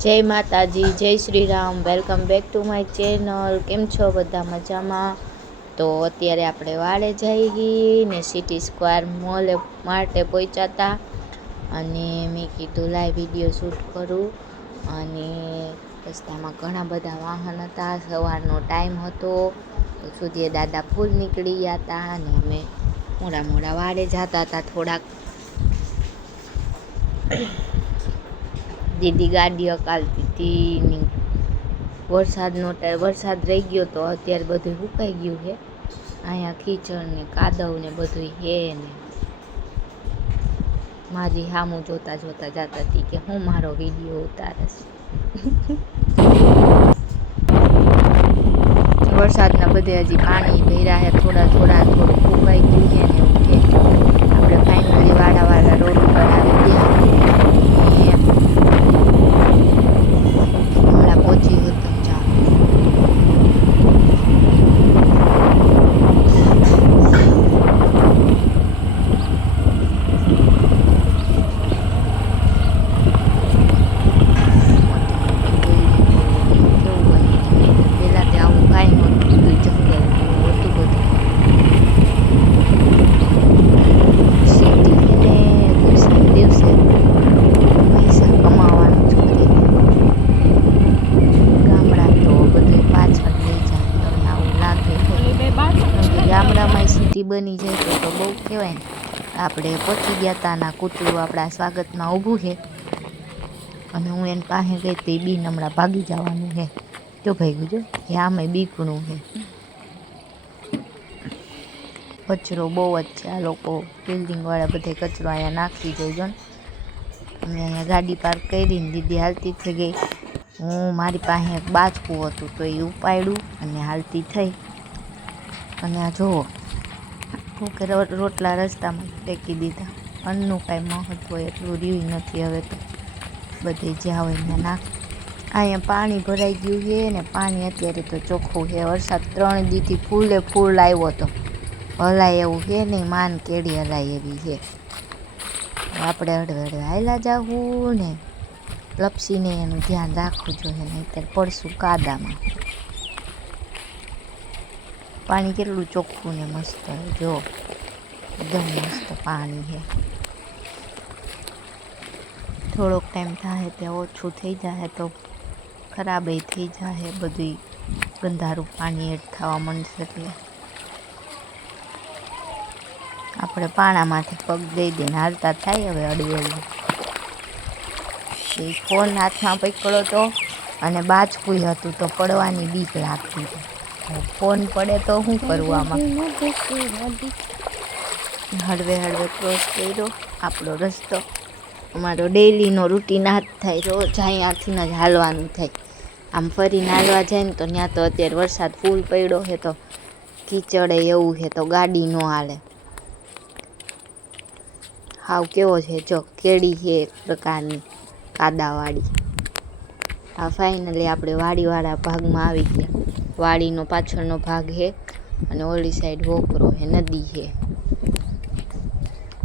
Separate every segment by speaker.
Speaker 1: જય માતાજી, જય Shri Ram welcome back to my channel કેમ છો બધા મજામાં? તો અત્યારે આપણે વાડે જઈ ને સિટી સ્ક્વેર મોલે માટે પહોંચ્યા હતા અને મેં કીધું લાઈવ વીડિયો શૂટ કરું અને રસ્તામાં ઘણા બધા વાહન હતા. સવારનો ટાઈમ હતો સુધી દાદા ફૂલ નીકળી ગયા હતા અને અમે મોડા મોડા વાડે જતા હતા થોડાક. દીદી ગાડી અકાલતી હતી ને. વરસાદનો ટાઈમ વરસાદ રહી ગયો તો અત્યારે બધું સુકાઈ ગયું છે. અહીંયા ખીચડ ને કાદવ ને બધું હે ને. મારી સામું જોતા જોતા જાતા હતી કે હું મારો વીડિયો ઉતારસ. વરસાદના બધે હજી પાણી ભર્યા છે, થોડા થોડા થોડું ફૂંકાઈ ગયું છે ને. એવું છે આપણે ફાઇનલી વાડા વાડા રોડ ઉપર આવી ગયા ને હમણાં પહોંચી ઉત્તમ જાઓ પહેલાં તે આવું કાંઈ નહોતું બધું જંગલ હતું બધું સિટી ને દિવસે ને દિવસે પૈસા કમાવાનું જ કરે ગામડા તો બધું પાછળ લઈ જાય તમને આવું લાગે છે કેમ કે ગામડામાં બની જાય તો બહુ કહેવાય ને. આપણે પહોંચી ગયા હતા ના કૂતરું આપણા સ્વાગતમાં ઊભું છે. અને હું એને પાસે ગઈ તો બી હમણાં ભાગી જવાનું છે. જો ભાઈ ગુજો, એ આમે બીકણું છે. કચરો બહુ જ છે. આ લોકો બિલ્ડિંગવાળા બધે કચરો અહીંયા નાખી જોઈજો ને અમે અહીંયા ગાડી પાર્ક કરીને દીદી હાલતી થઈ ગઈ. હું મારી પાસે એક બાજકું હતું તો એ ઉપાડ્યું અને હાલતી થઈ. અને આ જુઓ રો- રોટલા રસ્તામાં ફેંકી દીધા. અન્નનું કાંઈ મહત્વ એટલું રહ્યું નથી હવે તો. બધે જ્યાં હોય ત્યાં નાખ. અહીંયા પાણી ભરાઈ ગયું છે ને પાણી અત્યારે તો ચોખ્ખું છે. વરસાદ ત્રણ દીથી ફૂલે ફૂલ આવ્યો હતો હલાય એવું છે નહીં, માન કેડી હલાય એવી છે. આપણે હળવે હળવે હાલા જાવું ને. લપસીને એનું ધ્યાન રાખવું જોઈએ, નહીંતર પડશું કાદામાં. પાણી કેટલું ચોખ્ખું ને મસ્ત, જો. એકદમ મસ્ત પાણી છે. થોડોક ટાઈમ થાય તે ઓછું થઈ જાય તો ખરાબય થઈ જાય બધું ગંધારું પાણી એડ થવા માંડશે એટલે. આપણે પાણામાંથી પગ દઈ દઈને હાલતા થાય હવે અડવેલું. અડી ફોન હાથમાં પકડો તો અને બાજકું હતું તો પડવાની બીક લાગતી હતી. ફોન પડે તો શું કરવું આમાં? હળવે હળવે ક્રોસ કર્યો, આપણો રસ્તો. અમારો ડેઈલીનો રૂટીન આ જ થાય, રોજ અહીંયાથી જ હાલવાનું થાય. આમ ફરીને હાલવા જાય ને તો ત્યાં તો અત્યારે વરસાદ ફૂલ પડ્યો છે તો કીચડે એવું છે તો ગાડી ન હાલે. હાવ કેવો છે જો, કેડી છે એક પ્રકારની, કાદાવાળી. આ ફાઇનલી આપણે વાડીવાળા ભાગમાં આવી ગયા. વાડીનો પાછળનો ભાગ છે અને ઓલી સાઈડ વોકરો છે નદી છે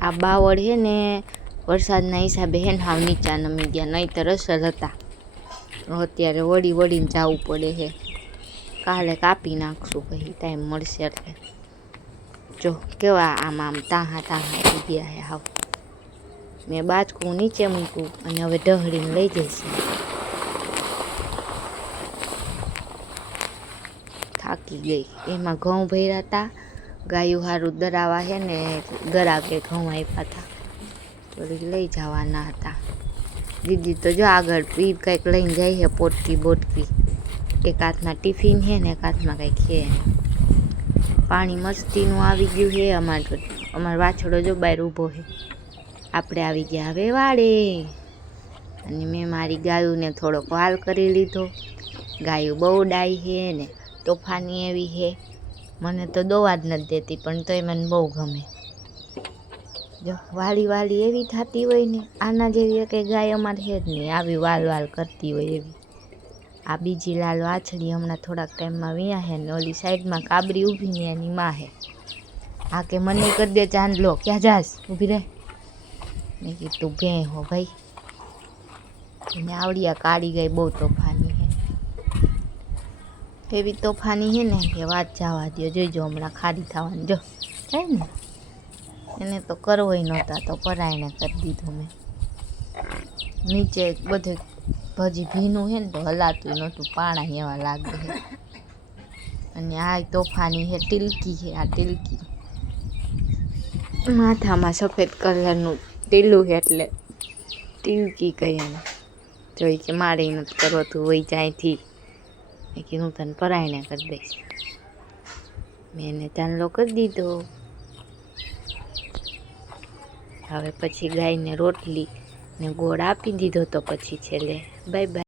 Speaker 1: આ બાવળ છે ને વરસાદના હિસાબે હે ને હાવ નીચા નમી ગયા, નહીંતર અસલ હતા. અત્યારે વળી વળીને જવું પડે હે. કાલે કાપી નાખશું, પછી ટાઈમ મળશે એટલે. જો, કેવા આમ આમ તાહા તાહા ગયા છે હાવ. મેં બાજકું નીચે મૂક્યું અને હવે ઢહળીને લઈ જઈશ. થાકી ગઈ એમાં ઘઉં ભર્યા હતા. ગાયું હારું દરાવા છે ને દરાવે ઘઉં આપ્યા હતા. થોડીક લઈ જવાના હતા. દીદી તો જો આગળ પી કંઈક લઈને જાય છે પોટકી બોટકી. એક હાથમાં ટિફિન છે ને એક હાથમાં કંઈક છે. પાણી મસ્તીનું આવી ગયું છે અમાર અમારો વાછડો જો બહાર ઊભો છે આપણે આવી ગયા હવે વાડે. અને મેં મારી ગાયોને થોડોક વાલ કરી લીધો. ગાયું બહુ ડાય છે ને તોફાની એવી હે મને તો દોવા જ નથી દેતી, પણ તોય મને બહુ ગમે. જો, વાલી વાલી એવી થતી હોય ને, આના જેવી કે ગાય અમારે છે જ નહીં. આવી વાલ વાલ કરતી હોય એવી. આ બીજી લાલ વાછડી હમણાં થોડાક ટાઈમમાં વિયા હે ને, ઓલી સાઈડમાં કાબરી ઊભી ને એની માં હે આ કે મને કરી દે ચાંદલો ક્યાં જાસ ઊભી રહે. મેં કીધું ભે હો ભાઈ. મેં આવડિયા કાળી ગઈ બહુ તોફાની. એવી તોફાની છે ને કે વાત જવા દો જોઈજો હમણાં ખારી થવાની. જો, થાય ને? એને તો કરવોય નહોતા તો પરાયણે કરી દીધું મેં. નીચે બધે ભજી ભીનું છે ને તો હલાતું નહોતું, પાણા એવા લાગે છે. અને આ તોફાની છે, ટિલકી છે, આ ટિલકી. માથામાં સફેદ કલરનું ટીલું છે એટલે ટિલકી કહીએ જોઈ કે મારે નથી કરવો તું વહી જાયથી કીધું, હું તને પરાયણે કરી દઈશ. મેં એને ચાંદલો કરી દીધો. હવે પછી ગાયને રોટલી ને ગોળ આપી દીધો તો પછી છેલ્લે બાય બાય